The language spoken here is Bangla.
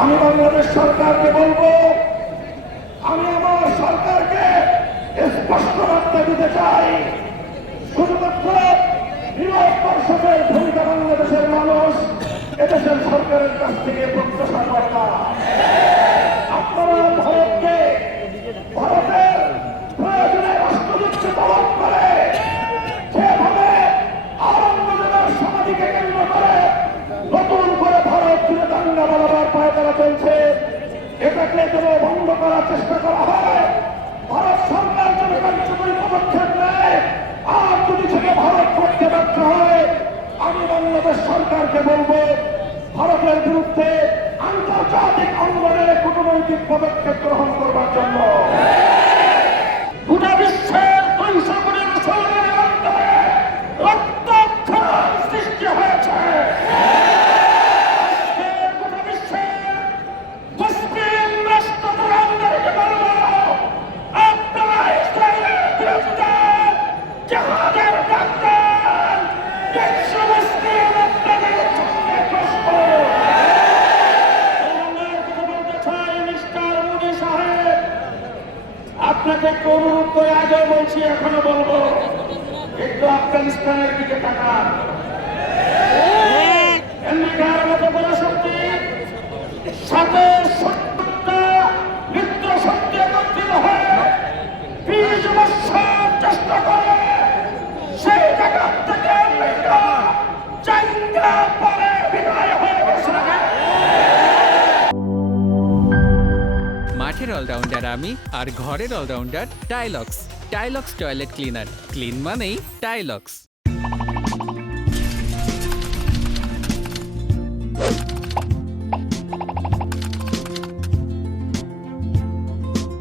আমি বাংলাদেশ সরকারকে বলবো, আমি আমার সরকারকে স্পষ্ট বার্তা দিতে চাই, শুধুমাত্র নিরব দর্শকের ভূমিকা বাংলাদেশের মানুষ এদেশের সরকারের কাছ থেকে প্রত্যাশা করে না। আপনারা ভারতকে, ভারতের প্রয়োজনে রাষ্ট্রদূতকে তলব করে যেভাবে আওরঙ্গজেবের সমাধিকে কেন্দ্র করে নতুন করে ভারত জুড়ে দাঙ্গা বাড়াবার পায়তারা চলছে, এটাকে যেন বন্ধ করার চেষ্টা করা হয়। ভারত সরকার যেন কার্যকরী পদক্ষেপ নেয়। আর যদি সেটা ভারত করতে ব্যর্থ হয়, আমি বাংলাদেশ সরকারকে বলবো, ভারতের বিরুদ্ধে আন্তর্জাতিক অঙ্গনে কূটনৈতিক পদক্ষেপ গ্রহণ করবার জন্য। গোটা বিশ্বের 200 কোটি মুসলমানের মাধ্যমে রক্তক্ষরণ সৃষ্টি হয়েছে। আজকে গোটা বিশ্বের মুসলিম রাষ্ট্রপ্রধানদেরকে বলবো, আপনারা ইসরায়েলের বিরুদ্ধে জিহাদের ডাক দেন। বিশ্ব মুসলিম আপনাদের সঙ্গে প্রশ্ন। আপনাকে অনুরোধ করে আগেও বলছি, এখনো বলবো, একটু আফগানিস্তানের দিকে তাকান। আমেরিকার মতো বড় শক্তি সাথে 70টা মিত্র শক্তি একত্রিত হয়ে 20 বছর চেষ্টা করে সেই জায়গা থেকে আমেরিকা চাইনা পরে বিদায় হয়ে গেছে। মাঠের অলরাউন্ডার আমি, আর ঘরের allrounder Tylox. Tylox toilet cleaner, clean মানেই টাইলক্স।